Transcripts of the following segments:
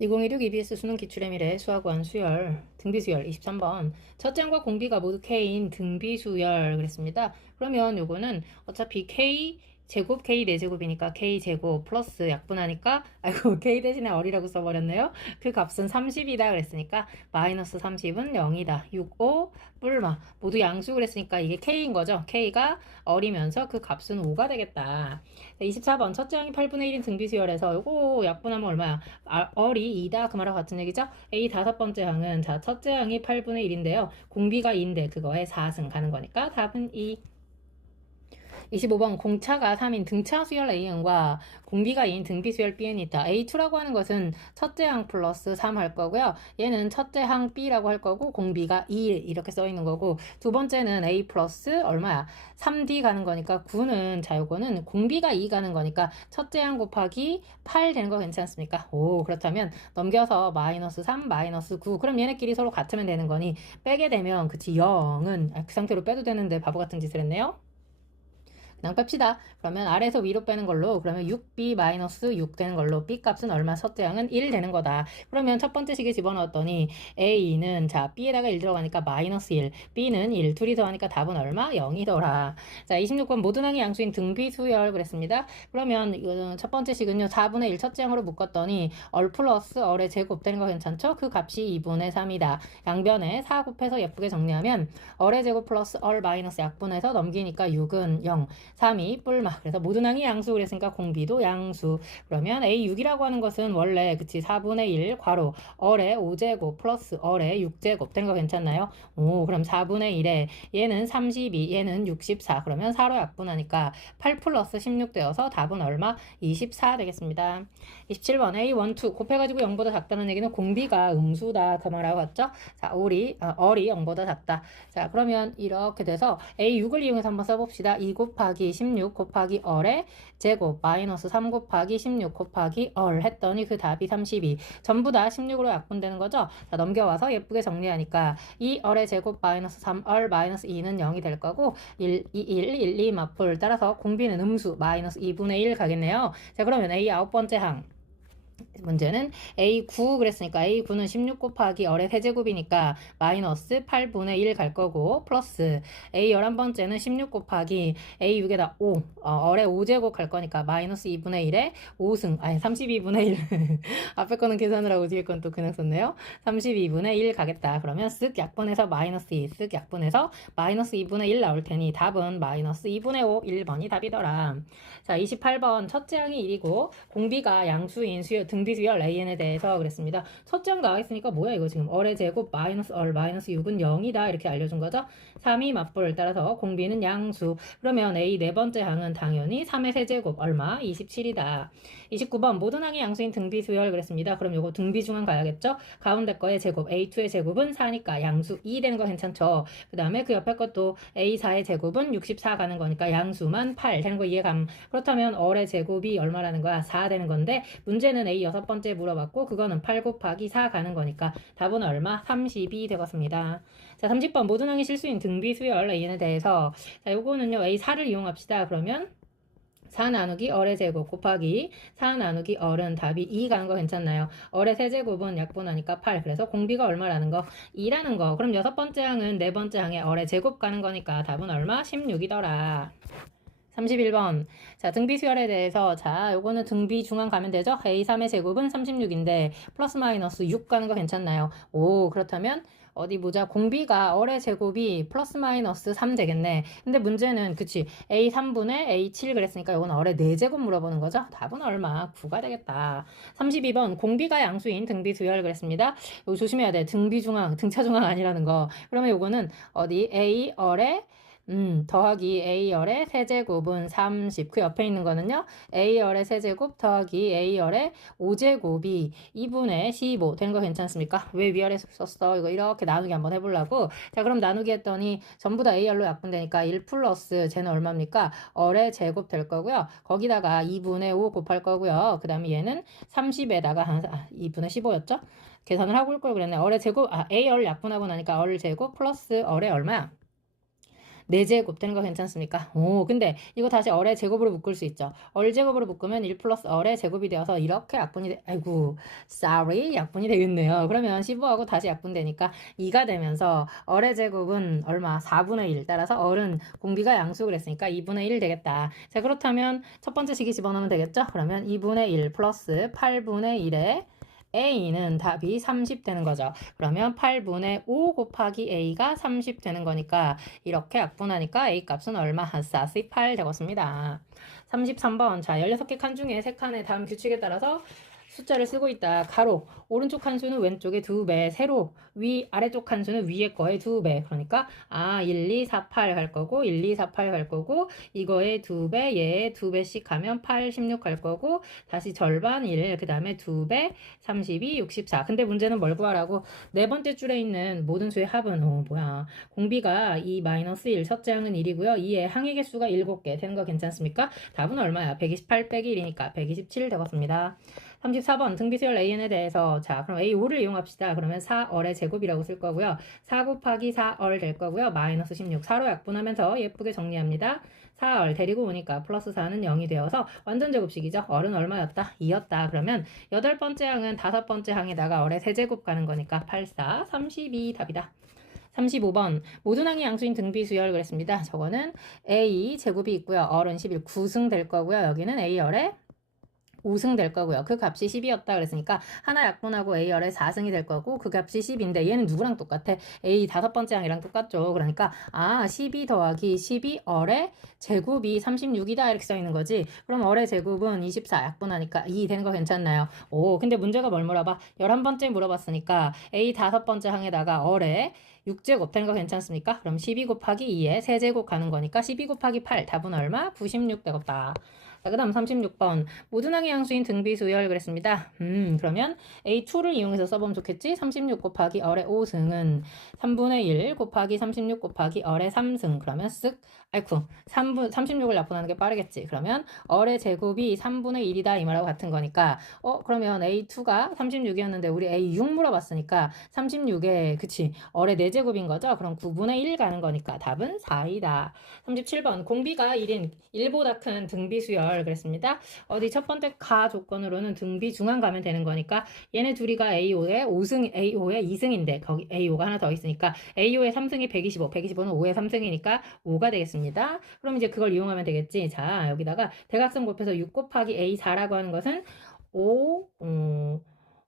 2016 EBS 수능 기출의 미래 수학원 수열 등비수열 23번 첫째 항과 공비가 모두 K인 등비수열 그랬습니다. 그러면 요거는 어차피 K 제곱 K 4제곱이니까 K 제곱 플러스 약분하니까 아이고 K 대신에 어리라고 써버렸네요. 그 값은 30이다 그랬으니까 마이너스 30은 0이다. 6, 5 뿔마 모두 양수 그랬으니까 이게 K인 거죠. K가 어리면서 그 값은 5가 되겠다. 24번 첫째 항이 8분의 1인 등비수열에서 요거 약분하면 얼마야? 아, 어리 2다 그 말하고 같은 얘기죠? A 다섯 번째 항은 자 첫째 항이 8분의 1인데요. 공비가 2인데 그거에 4승 가는 거니까 답은 2. 25번 공차가 3인 등차 수열 A항과 공비가 2인 등비 수열 Bn이 있다. A2라고 하는 것은 첫째 항 플러스 3 할 거고요. 얘는 첫째 항 B라고 할 거고 공비가 2 이렇게 써 있는 거고 두 번째는 A 플러스 얼마야? 3D 가는 거니까 9는 자 요거는 공비가 2 가는 거니까 첫째 항 곱하기 8 되는 거 괜찮습니까? 오 그렇다면 넘겨서 마이너스 3 마이너스 9 그럼 얘네끼리 서로 같으면 되는 거니 빼게 되면 그치 0은 그 상태로 빼도 되는데 바보 같은 짓을 했네요. 그냥 뺍시다. 그러면 아래에서 위로 빼는 걸로 그러면 6b 마이너스 6 되는 걸로 b 값은 얼마 첫째 항은 1 되는 거다. 그러면 첫 번째 식에 집어넣었더니 a는 자 b에다가 1 들어가니까 마이너스 1 b는 1 둘이 더하니까 답은 얼마? 0이더라. 자 26번 모든 항이 양수인 등비 수열 그랬습니다. 그러면 이거는 첫 번째 식은요 4분의 1 첫째 항으로 묶었더니 얼 플러스 얼의 제곱 되는 거 괜찮죠? 그 값이 2분의 3이다. 양변에 4 곱해서 예쁘게 정리하면 얼의 제곱 플러스 얼 마이너스 약분해서 넘기니까 6은 0 3이 뿔마. 그래서 모든 항이 양수 그랬으니까 공비도 양수. 그러면 A6이라고 하는 것은 원래 그치 4분의 1 괄호 얼의 5제곱 플러스 얼의 6제곱 된거 괜찮나요? 오 그럼 4분의 1에 얘는 32 얘는 64 그러면 4로 약분하니까 8 플러스 16 되어서 답은 얼마? 24 되겠습니다. 27번 A1, 2 곱해가지고 0보다 작다는 얘기는 공비가 음수다 그 말하고 왔죠? 자 올이 어, 얼이 0보다 작다. 자 그러면 이렇게 돼서 A6을 이용해서 한번 써봅시다. 2 곱하기 16 곱하기 얼의 제곱 마이너스 3 곱하기 16 곱하기 얼 했더니 그 답이 32 전부 다 16으로 약분되는 거죠? 자 넘겨와서 예쁘게 정리하니까 이 얼의 제곱 마이너스 3얼 마이너스 2는 0이 될 거고 1, 2, 1, 1, 2 맞불 따라서 공비는 음수 마이너스 2분의 1 가겠네요. 자 그러면 A 아홉 번째 항 문제는 A9 그랬으니까 A9는 16 곱하기 얼의 세제곱이니까 마이너스 8분의 1 갈 거고 플러스 A 11번째는 16 곱하기 A6에다 5 어, 얼의 5제곱 갈 거니까 마이너스 2분의 1에 5승 아니 32분의 1 앞에 거는 계산을 하고 뒤에 건 또 그냥 썼네요. 32분의 1 가겠다. 그러면 쓱 약분해서 마이너스 2 쓱 약분해서 마이너스 2분의 1 나올 테니 답은 마이너스 2분의 5 1번이 답이더라. 자 28번 첫째 항이 1이고 공비가 양수인 수요 등비 수열 AN에 대해서 그랬습니다. 항 나와 있으니까 뭐야 이거 지금 얼의 제곱 마이너스 얼 마이너스 6은 0이다 이렇게 알려준 거죠. 3이 맞불 따라서 공비는 양수. 그러면 A 네 번째 항은 당연히 3의 세제곱 얼마? 27이다. 29번 모든 항이 양수인 등비 수열 그랬습니다. 그럼 요거 등비 중항 가야겠죠? 가운데 거의 제곱 A2의 제곱은 4니까 양수 2 되는 거 괜찮죠? 그 다음에 그 옆에 것도 A4의 제곱은 64 가는 거니까 양수만 8 되는 거 이해감. 그렇다면 얼의 제곱이 얼마라는 거야? 4 되는 건데 문제는 A 여섯 번째 물어봤고 그거는 8 곱하기 4 가는 거니까 답은 얼마? 32 되겠습니다. 자 30번 모든 항의 실수인 등비 수열 A에 대해서 자 요거는요 A4를 이용합시다. 그러면 4 나누기 얼의 제곱 곱하기 4 나누기 얼은 답이 2 가는 거 괜찮나요? 얼의 세제곱은 약분하니까 8 그래서 공비가 얼마라는 거? 2라는 거 그럼 여섯 번째 항은 네 번째 항에 얼의 제곱 가는 거니까 답은 얼마? 16이더라 31번. 자, 등비 수열에 대해서, 자, 요거는 등비 중앙 가면 되죠? A3의 제곱은 36인데, 플러스 마이너스 6 가는 거 괜찮나요? 오, 그렇다면, 어디 보자. 공비가 얼의 제곱이 플러스 마이너스 3 되겠네. 근데 문제는, 그치. A3분의 A7 그랬으니까 요건 얼의 4제곱 물어보는 거죠? 답은 얼마? 9가 되겠다. 32번. 공비가 양수인 등비 수열 그랬습니다. 요 조심해야 돼. 등비 중앙, 등차 중앙 아니라는 거. 그러면 요거는 어디 A 얼의 음, 더하기 A열의 세제곱은 30. 그 옆에 있는 거는요. A열의 세제곱 더하기 A열의 5제곱이 2분의 15 되는 거 괜찮습니까? 왜 위아래 썼어? 이거 이렇게 나누기 한번 해보려고. 자, 그럼 나누기 했더니 전부 다 A열로 약분되니까 1 플러스 쟤는 얼마입니까? 얼의 제곱 될 거고요. 거기다가 2분의 5 곱할 거고요. 그 다음에 얘는 30에다가 한 2분의 15였죠? 계산을 하고 올 걸 그랬네. 얼의 제곱, 아, A열 약분하고 나니까 얼 제곱 플러스 얼의 얼마야? 4제곱 되는 거 괜찮습니까? 오, 근데 이거 다시 얼의 제곱으로 묶을 수 있죠. 얼 제곱으로 묶으면 1 플러스 얼의 제곱이 되어서 이렇게 약분이 돼, 아이고, sorry, 약분이 되겠네요. 그러면 15하고 다시 약분되니까 2가 되면서 얼의 제곱은 얼마? 4분의 1. 따라서 얼은 공비가 양수 그랬으니까 2분의 1 되겠다. 자, 그렇다면 첫 번째 식이 집어넣으면 되겠죠? 그러면 2분의 1 플러스 8분의 1에 A는 답이 30 되는 거죠. 그러면 8분의 5 곱하기 A가 30 되는 거니까 이렇게 약분하니까 A 값은 얼마? 48 되겠습니다. 33번. 자, 16개 칸 중에 3칸의 다음 규칙에 따라서 숫자를 쓰고 있다. 가로 오른쪽 한 수는 왼쪽의 두 배, 세로 위 아래쪽 한 수는 위에 거의 두 배. 그러니까 아 1, 2, 4, 8 할 거고 1, 2, 4, 8 할 거고 이거의 두 배, 얘의 두 배씩 하면 8, 16 할 거고 다시 절반 1, 그 다음에 두 배, 32, 64. 근데 문제는 뭘 구하라고 네 번째 줄에 있는 모든 수의 합은 어 뭐야 공비가 2 마이너스 1 첫째 항은 1이고요. 2의 항의 개수가 7개 되는 거 괜찮습니까? 답은 얼마야? 128 빼기 1이니까 127 되겠습니다. 34번 등비수열 AN에 대해서 자 그럼 A5를 이용합시다. 그러면 4얼의 제곱이라고 쓸 거고요. 4 곱하기 4얼 될 거고요. 마이너스 16 4로 약분하면서 예쁘게 정리합니다. 4얼 데리고 오니까 플러스 4는 0이 되어서 완전 제곱식이죠. 얼은 얼마였다? 2였다. 그러면 여덟 번째 항은 다섯 번째 항에다가 얼의 세제곱 가는 거니까 8, 4, 32 답이다. 35번 모든 항이 양수인 등비수열 그랬습니다. 저거는 A 제곱이 있고요. 얼은 11 9승 될 거고요. 여기는 A열의 5승 될 거고요. 그 값이 10이었다 그랬으니까 하나 약분하고 A열의 4승이 될 거고 그 값이 10인데 얘는 누구랑 똑같아? A 다섯 번째 항이랑 똑같죠. 그러니까 아 12 더하기 12얼의 제곱이 36이다 이렇게 써 있는 거지. 그럼 얼의 제곱은 24 약분하니까 2 되는 거 괜찮나요? 오 근데 문제가 뭘 물어봐? 11번째 물어봤으니까 A 다섯 번째 항에다가 얼의 6제곱 되는 거 괜찮습니까? 그럼 12 곱하기 2에 세제곱 가는 거니까 12 곱하기 8 답은 얼마? 96 되겠다. 자, 그 다음 36번. 모든 항의 양수인 등비수열 그랬습니다. 음, 그러면 A2를 이용해서 써보면 좋겠지? 36 곱하기 얼의 5승은 3분의 1 곱하기 36 곱하기 얼의 3승. 그러면 쓱, 아이쿠, 3분, 36을 약분하는 게 빠르겠지. 그러면 얼의 제곱이 3분의 1이다 이 말하고 같은 거니까, 어, 그러면 A2가 36이었는데 우리 A6 물어봤으니까 36에, 그치, 얼의 4제곱인 거죠? 그럼 9분의 1 가는 거니까 답은 4이다. 37번. 공비가 1인 1보다 큰 등비수열 그랬습니다. 어디 첫 번째 가 조건으로는 등비 중앙 가면 되는 거니까 얘네 둘이가 A5에 5승, A5에 2승인데 거기 A5가 하나 더 있으니까 A5의 3승이 125, 125는 5의 3승이니까 5가 되겠습니다. 그럼 이제 그걸 이용하면 되겠지. 자, 여기다가 대각선 곱해서 6 곱하기 A4라고 하는 것은 5, 음,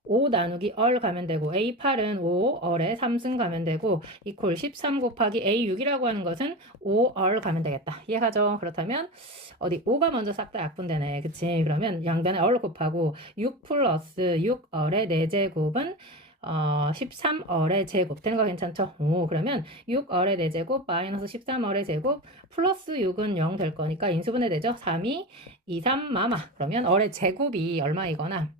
5 나누기 얼 가면 되고 A8은 5 얼에 3승 가면 되고 이퀄 13 곱하기 A6이라고 하는 것은 5 얼 가면 되겠다. 이해가죠? 그렇다면 어디 5가 먼저 싹 다 약분되네. 그치? 그러면 양변에 얼 곱하고 6 플러스 6 얼의 4제곱은 어, 13얼의 제곱 되는 거 괜찮죠? 오, 그러면 6얼의 4제곱 마이너스 13얼의 제곱 플러스 6은 0 될 거니까 인수분해 되죠? 3이 2, 3 마마 그러면 얼의 제곱이 얼마이거나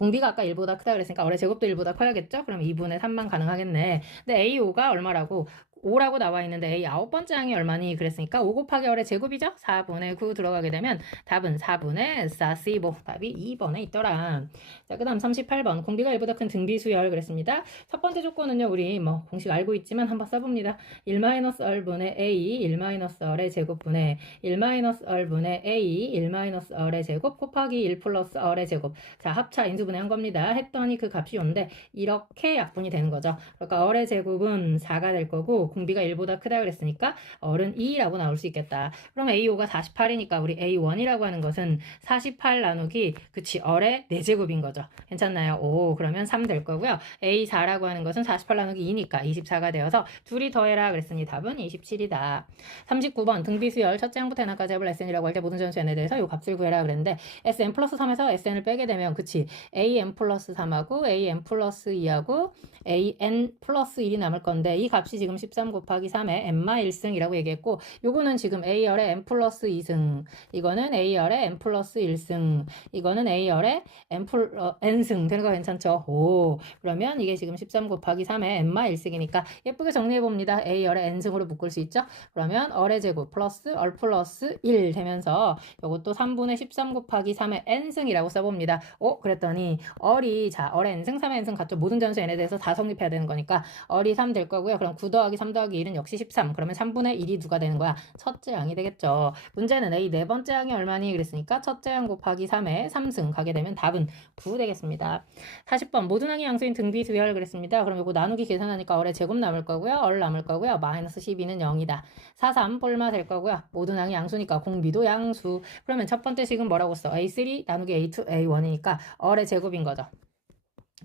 공비가 아까 1보다 크다 그랬으니까 얼의 제곱도 1보다 커야겠죠? 그럼 2분의 3만 가능하겠네. 근데 A5가 얼마라고? 5라고 나와 있는데 A 아홉 번째 항이 얼마니 그랬으니까 5 곱하기 얼의 제곱이죠? 4분의 9 들어가게 되면 답은 4분의 4 C5 답이 2번에 있더라. 자, 그 다음 38번 공비가 1보다 큰 등비수열 그랬습니다. 첫 번째 조건은요. 우리 뭐 공식 알고 있지만 한번 써봅니다. 1-얼분의 A 1-얼의 제곱분의 1-얼분의 A 1-얼의 제곱 곱하기 1 플러스 얼의 제곱 자 합차 인수분해 한 겁니다. 했더니 그 값이 오는데 이렇게 약분이 되는 거죠. 그러니까 얼의 제곱은 4가 될 거고 공비가 1보다 크다 그랬으니까 얼은 2라고 나올 수 있겠다. 그럼 A5가 48이니까 우리 A1이라고 하는 것은 48 나누기 그치 얼의 4제곱인 거죠. 괜찮나요? 오 그러면 3 될 거고요. A4라고 하는 것은 48 나누기 2니까 24가 되어서 둘이 더해라 그랬으니 답은 27이다. 39번 등비수열 첫째 항부터 n까지 합을 SN이라고 할 때 모든 전수 n에 대해서 이 값을 구해라 그랬는데 SN 플러스 3에서 SN을 빼게 되면 그치 AN 플러스 3하고 AN 플러스 2하고 AN 플러스 1이 남을 건데 이 값이 지금 13 곱하기 3에 n마 1승이라고 얘기했고 요거는 지금 A열의 n 플러스 2승 이거는 A열의 n 플러스 1승 이거는 A열의 n 플 어, n승 되는 거 괜찮죠? 오 그러면 이게 지금 13 곱하기 3에 n마 1승이니까 예쁘게 정리해 봅니다. A열의 n승으로 묶을 수 있죠? 그러면 얼의 제곱 플러스 얼 플러스 1 되면서 이것도 3분의 13 곱하기 3의 n승이라고 써봅니다. 오 그랬더니 얼이 자 얼의 n승 3의 n승 같죠? 모든 전수 n에 대해서 다 성립해야 되는 거니까 얼이 3 될 거고요. 그럼 9 더하기 3 3 더하기 1은 역시 13. 그러면 3분의 1이 누가 되는 거야? 첫째 양이 되겠죠. 문제는 A 네 번째 양이 얼마니? 그랬으니까 첫째 양 곱하기 3에 3승 가게 되면 답은 9 되겠습니다. 40번 모든 항이 양수인 등비수열 그랬습니다. 그럼 이거 나누기 계산하니까 얼의 제곱 남을 거고요. 얼 남을 거고요. 마이너스 12는 0이다. 4, 3 뿔마 될 거고요. 모든 항이 양수니까 공비도 양수. 그러면 첫 번째 식은 뭐라고 써? A3 나누기 A2, A1이니까 얼의 제곱인 거죠.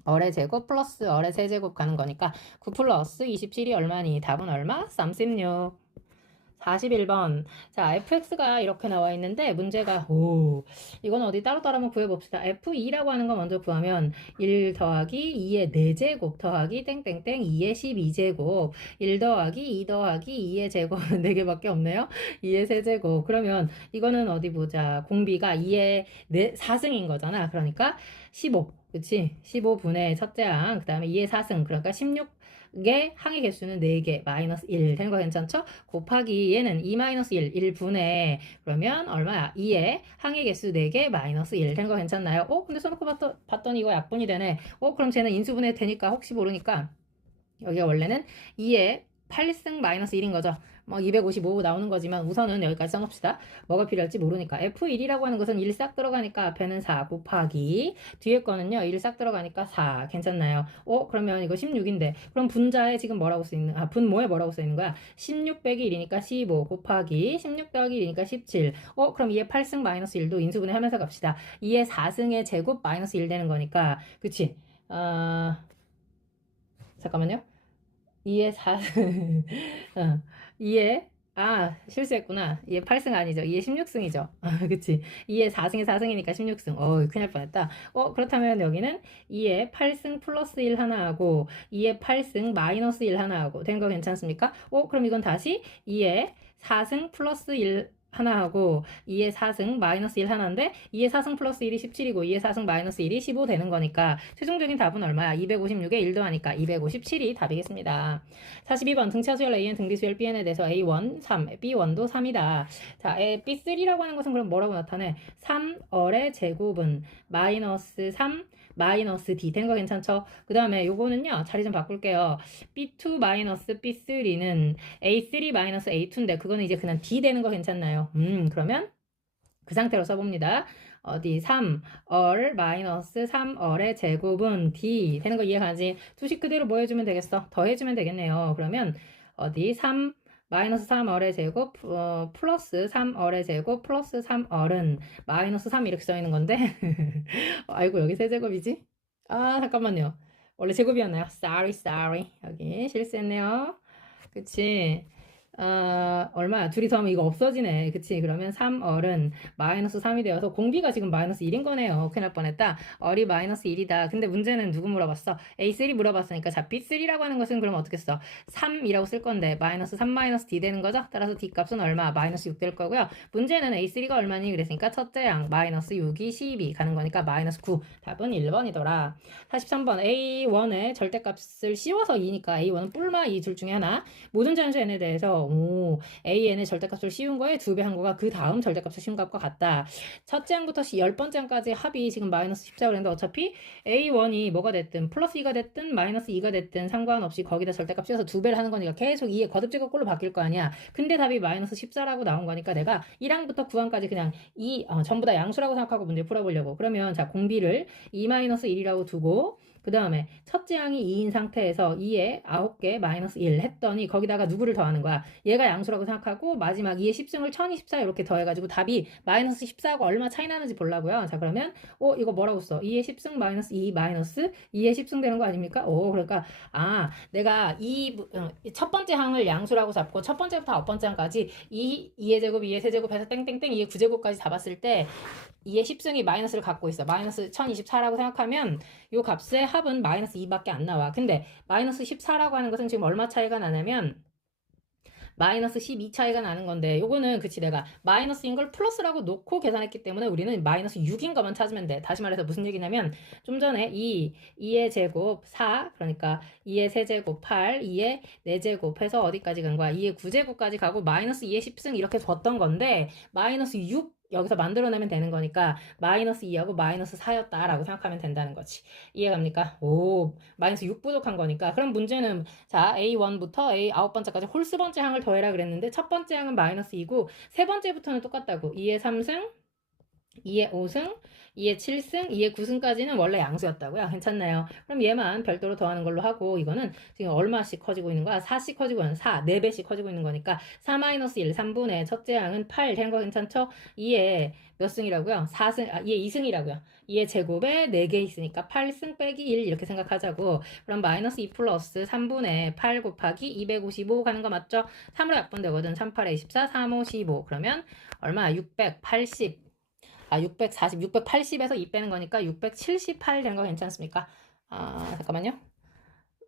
얼의 제곱 플러스 얼의 세제곱 가는 거니까 9 플러스 27이 얼마니? 답은 얼마? 36. 41번. 자, fx가 이렇게 나와 있는데 문제가 오. 이건 어디 따로따로 한번 구해 봅시다. f2라고 하는 거 먼저 구하면 1 더하기 2의 4제곱 더하기 땡땡땡 2의 12제곱 1 더하기 2 더하기 2의 제곱 4개밖에 없네요. 2의 세제곱. 그러면 이거는 어디 보자. 공비가 2의 4, 4승인 거잖아. 그러니까 15. 그치? 15분의 첫째 항, 그 다음에 2의 4승, 그러니까 16 의 항의 개수는 4개, 마이너스 1. 되는 거 괜찮죠? 곱하기 얘는 2 마이너스 1, 1분의, 그러면 얼마야? 2의 항의 개수 4개, 마이너스 1. 되는 거 괜찮나요? 어? 근데 써놓고 봤더, 봤더니 이거 약분이 되네. 어? 그럼 쟤는 인수분해 되니까 혹시 모르니까, 여기가 원래는 2의 8승 마이너스 1인 거죠. 뭐 255 나오는 거지만 우선은 여기까지 써놓읍시다. 뭐가 필요할지 모르니까 F1이라고 하는 것은 1 싹 들어가니까 앞에는 4 곱하기 뒤에 거는요 1 싹 들어가니까 4 괜찮나요? 어 그러면 이거 16인데 그럼 분자에 지금 뭐라고 쓰이는 아 분모에 뭐라고 쓰이는 거야? 16 빼기 1이니까 15 곱하기 16 더하기 1이니까 17. 어 그럼 2의 8승 마이너스 1도 인수분해 하면서 갑시다. 2의 4승의 제곱 마이너스 1 되는 거니까 그치? 아 잠깐만요. 2의 4 어. 2에 아 실수했구나. 2에 8승 아니죠. 2에 16승이죠. 아, 그치. 2에 4승에 4승이니까 16승. 어 큰일 날 뻔했다. 어 그렇다면 여기는 2에 8승 플러스 1 하나 하고 2에 8승 마이너스 1 하나 하고 된 거 괜찮습니까? 어 그럼 이건 다시 2에 4승 플러스 1 하나 하고 2의 4승 마이너스 1 하나인데 2의 4승 플러스 1이 17이고 2의 4승 마이너스 1이 15 되는 거니까 최종적인 답은 얼마야? 256에 1 더하니까 257이 답이겠습니다. 42번 등차수열 AN 등비수열 BN에 대해서 A1 3, B1도 3이다. 자, B3라고 하는 것은 그럼 뭐라고 나타내? 3얼의 제곱은 마이너스 3 마이너스 D 되는 거 괜찮죠? 그 다음에 요거는요 자리 좀 바꿀게요 B2 마이너스 B3는 A3 마이너스 A2인데 그거는 이제 그냥 D 되는 거 괜찮나요? 음 그러면 그 상태로 써봅니다 어디 3, 얼 마이너스 3얼의 제곱은 D 되는 거 이해가지? 수식 그대로 뭐 해주면 되겠어? 더 해주면 되겠네요 그러면 어디 3 마이너스 3얼의 제곱 어, 플러스 3얼의 제곱 플러스 3얼은 마이너스 3 이렇게 써 있는 건데. 아이고 여기 세제곱이지? 아 잠깐만요. 원래 제곱이었나요? sorry sorry. 여기 실수했네요. 그치 어, 얼마야? 둘이 더하면 이거 없어지네. 그치? 그러면 3얼은 마이너스 3이 되어서 공비가 지금 마이너스 1인 거네요. 큰일 날 뻔했다. 얼이 마이너스 1이다. 근데 문제는 누구 물어봤어? A3 물어봤으니까 자, B3라고 하는 것은 그럼 어떻게 써? 3이라고 쓸 건데 마이너스 3 마이너스 D 되는 거죠? 따라서 D 값은 얼마? 마이너스 6 될 거고요. 문제는 A3가 얼마니? 그랬으니까 첫째 양 마이너스 6이 12 가는 거니까 마이너스 9. 답은 1번이더라. 43번 A1의 절대값을 씌워서 2니까 A1은 뿔마 2 둘 중에 하나. 모든 n에 대해서 오, AN의 절대값을 씌운 거에 두 배 한 거가 그 다음 절대값을 씌운 값과 같다. 첫째 항부터 열 번째 항까지 합이 지금 마이너스 14 그랬는데 어차피 A1이 뭐가 됐든 플러스 2가 됐든 마이너스 2가 됐든 상관없이 거기다 절대값 씌워서 두 배를 하는 거니까 계속 2의 거듭제곱 꼴로 바뀔 거 아니야. 근데 답이 마이너스 14라고 나온 거니까 내가 1항부터 9항까지 그냥 이 어, 전부 다 양수라고 생각하고 문제 풀어보려고. 그러면 자 공비를 2 마이너스 1이라고 두고 그 다음에 첫째 항이 2인 상태에서 2에 9개 마이너스 1 했더니 거기다가 누구를 더하는 거야. 얘가 양수라고 생각하고 마지막 2의 10승을 1024 이렇게 더해가지고 답이 마이너스 14하고 얼마 차이 나는지 보려고요. 자 그러면 어 이거 뭐라고 써? 2의 10승 마이너스 2 마이너스 2의 10승 되는 거 아닙니까? 오 그러니까 아 내가 이첫 어, 번째 항을 양수라고 잡고 첫 번째부터 아홉 번째 항까지 2, 2의 제곱 2의 세제곱 해서 땡땡땡 2의 9제곱까지 잡았을 때 2의 10승이 마이너스를 갖고 있어. 마이너스 1024라고 생각하면 이 값의 합은 마이너스 2밖에 안 나와. 근데 마이너스 14라고 하는 것은 지금 얼마 차이가 나냐면 마이너스 12 차이가 나는 건데 요거는 그치 내가 마이너스인 걸 플러스라고 놓고 계산했기 때문에 우리는 마이너스 6인 것만 찾으면 돼. 다시 말해서 무슨 얘기냐면 좀 전에 2, 2의 제곱 4 그러니까 2의 세제곱 8, 2의 4제곱 해서 어디까지 간 거야? 2의 9제곱까지 가고 마이너스 2의 10승 이렇게 줬던 건데 마이너스 6 여기서 만들어내면 되는 거니까 마이너스 2하고 마이너스 4였다라고 생각하면 된다는 거지. 이해갑니까? 오, 마이너스 6 부족한 거니까. 그럼 문제는 자, A1부터 A 아홉 번째까지 홀수 번째 항을 더해라 그랬는데 첫 번째 항은 마이너스 2고 세 번째부터는 똑같다고. 2의 3승, 2의 5승, 2의 7승, 2의 9승까지는 원래 양수였다고요. 괜찮나요? 그럼 얘만 별도로 더하는 걸로 하고 이거는 지금 얼마씩 커지고 있는 거야? 4씩 커지고 있는 4, 4배씩 커지고 있는 거니까 4-1, 3분의 첫째 항은 8 된거 괜찮죠? 2의 몇 승이라고요? 4승, 아, 2의 2승이라고요. 2의 제곱에 4개 있으니까 8승 빼기 1 이렇게 생각하자고 그럼 마이너스 2 플러스 3분의 8 곱하기 255 가는 거 맞죠? 3으로 약분되거든. 3, 8에 24, 3, 5, 15 그러면 얼마? 680 아, 640, 680에서 2 빼는 거니까 678 되는 거 괜찮습니까? 아, 잠깐만요.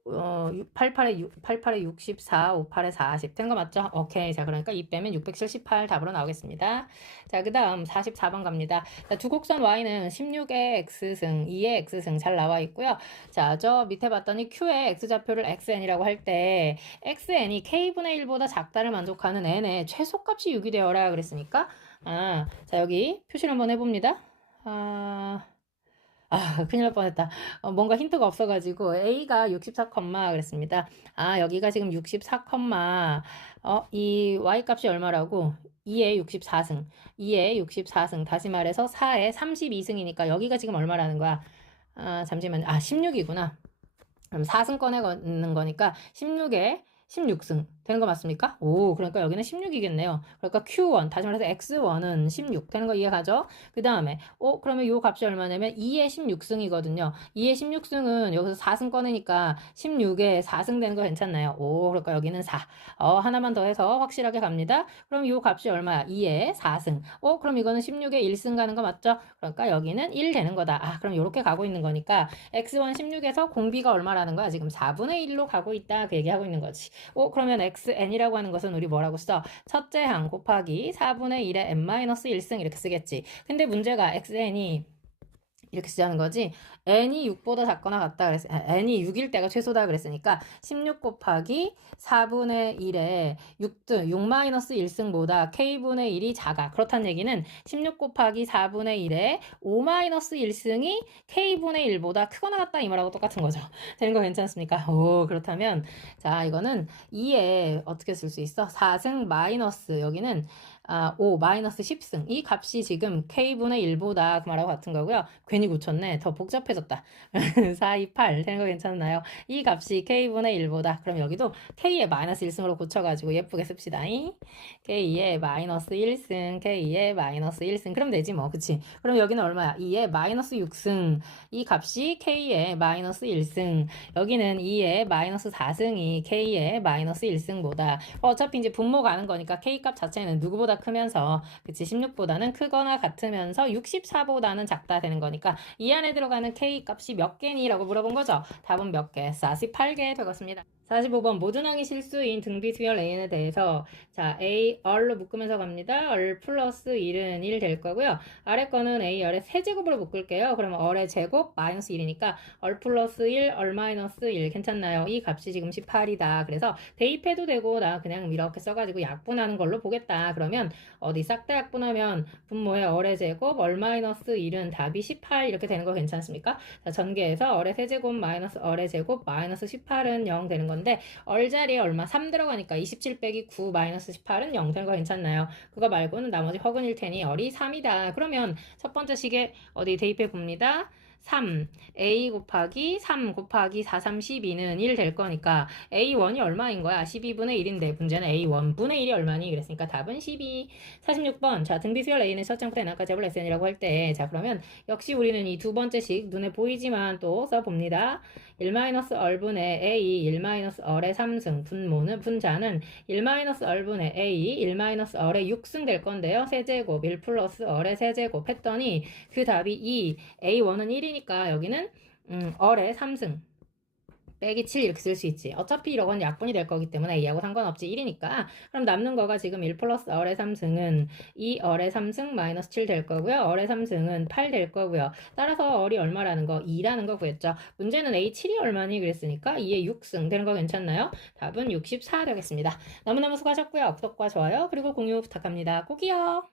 어, 88에 6, 88에 64, 58에 40. 된 거 맞죠? 오케이. 자, 그러니까 2 빼면 678 답으로 나오겠습니다. 자, 그 다음 44번 갑니다. 자, 두 곡선 y는 16의 x승, 2의 x승 잘 나와 있고요. 자, 저 밑에 봤더니 q의 x좌표를 xn이라고 할 때 xn이 k분의 1보다 작다를 만족하는 n의 최소값이 6이 되어라 그랬으니까 아, 자, 여기 표시를 한번 해봅니다. 아, 아, 큰일 날 뻔했다. 어, 뭔가 힌트가 없어가지고 A가 64, 그랬습니다. 아, 여기가 지금 64, 어, 이 Y 값이 얼마라고? 2에 64승, 2에 64승. 다시 말해서 4에 32승이니까 여기가 지금 얼마라는 거야? 아, 잠시만. 아, 16이구나. 그럼 4승 꺼내는 거니까 16에 16승 되는 거 맞습니까? 오, 그러니까 여기는 16이겠네요. 그러니까 Q1, 다시 말해서 X1은 16 되는 거 이해가죠? 그 다음에, 어, 그러면 요 값이 얼마냐면 2의 16승이거든요. 2의 16승은 여기서 4승 꺼내니까 16에 4승 되는 거 괜찮나요? 오, 그러니까 여기는 4. 어, 하나만 더 해서 확실하게 갑니다. 그럼 요 값이 얼마야? 2의 4승. 어, 그럼 이거는 16에 1승 가는 거 맞죠? 그러니까 여기는 1 되는 거다. 아, 그럼 이렇게 가고 있는 거니까 X1 16에서 공비가 얼마라는 거야? 지금 4분의 1로 가고 있다. 그 얘기하고 있는 거지. 어, 그러면 xn이라고 하는 것은 우리 뭐라고 써? 첫째 항 곱하기 4분의 1의 n-1승 이렇게 쓰겠지. 근데 문제가 xn이 이렇게 쓰자는 거지. n이 6보다 작거나 같다 그랬어. 아, n이 6일 때가 최소다 그랬으니까 16 곱하기 4분의 1에 6등 6-1승보다 k분의 1이 작아. 그렇다는 얘기는 16 곱하기 4분의 1에 5-1승이 k분의 1보다 크거나 같다 이 말하고 똑같은 거죠. 되는 거 괜찮습니까? 오, 그렇다면 자, 이거는 2에 어떻게 쓸 수 있어? 4승 마이너스 여기는 아, 5 마이너스 10승 이 값이 지금 k분의 1보다 그 말하고 같은 거고요. 괜히 고쳤네. 더 복잡해졌다. 4, 2, 8 되는 거 괜찮나요? 이 값이 k분의 1보다 그럼 여기도 k의 마이너스 1승으로 고쳐가지고 예쁘게 씁시다. k의 마이너스 1승 k의 마이너스 1승 그럼 되지 뭐 그치? 그럼 여기는 얼마야? 2의 마이너스 6승 이 값이 k의 마이너스 1승 여기는 2의 마이너스 4승이 k의 마이너스 1승보다 어차피 이제 분모 가는 거니까 k 값 자체는 누구보다 크면서 그치 16보다는 크거나 같으면서 64보다는 작다 되는 거니까 이 안에 들어가는 k 값이 몇 개니 라고 물어본 거죠. 답은 몇 개? 48개 되겠습니다. 45번 모든 항이 실수인 등비 수열 A에 대해서 자 A, R로 묶으면서 갑니다. R 플러스 1은 1 될 거고요. 아래 거는 A, R의 세제곱으로 묶을게요. 그러면 R의 제곱 마이너스 1이니까 R 플러스 1, R 마이너스 1 괜찮나요? 이 값이 지금 18이다. 그래서 대입해도 되고 나 그냥 이렇게 써가지고 약분하는 걸로 보겠다. 그러면 어디 싹 다 약분하면 분모의 R의 제곱, R 마이너스 1은 답이 18 이렇게 되는 거 괜찮습니까? 자 전개해서 R의 세제곱 마이너스 R의 제곱 마이너스 18은 0 되는 건데 얼 자리에 얼마 3 들어가니까 27 빼기 9 마이너스 18은 0 되는 거 괜찮나요? 그거 말고는 나머지 허근일 테니 얼이 3이다. 그러면 첫 번째 식에 어디 대입해 봅니다. 3, a 곱하기 3 곱하기 4, 3, 12는 1 될 거니까 a1이 얼마인 거야? 12분의 1인데 문제는 a1분의 1이 얼마니? 그랬으니까 답은 12. 46번 자 등비수열 a는 첫 장부터 n까지 해볼 sn이라고 할 때 자 그러면 역시 우리는 이 두 번째 식 눈에 보이지만 또 써봅니다. 1-얼분의 a 1-얼의 3승 분모는 분자는 1-얼분의 a 1-얼의 6승 될 건데요. 세제곱 1 플러스 얼의 세제곱 했더니 그 답이 2 a1은 1이니까 여기는 음, 얼의 3승 빼기 7 이렇게 쓸 수 있지. 어차피 이건 약분이 될 거기 때문에 A하고 상관없지 1이니까 그럼 남는 거가 지금 1 플러스 얼의 3승은 2 얼의 3승 마이너스 7 될 거고요. 얼의 3승은 8 될 거고요. 따라서 얼이 얼마라는 거 2라는 거 구했죠. 문제는 A 7이 얼마니 그랬으니까 2의 6승 되는 거 괜찮나요? 답은 64 되겠습니다. 너무너무 수고하셨고요. 구독과 좋아요 그리고 공유 부탁합니다. 꼭이요.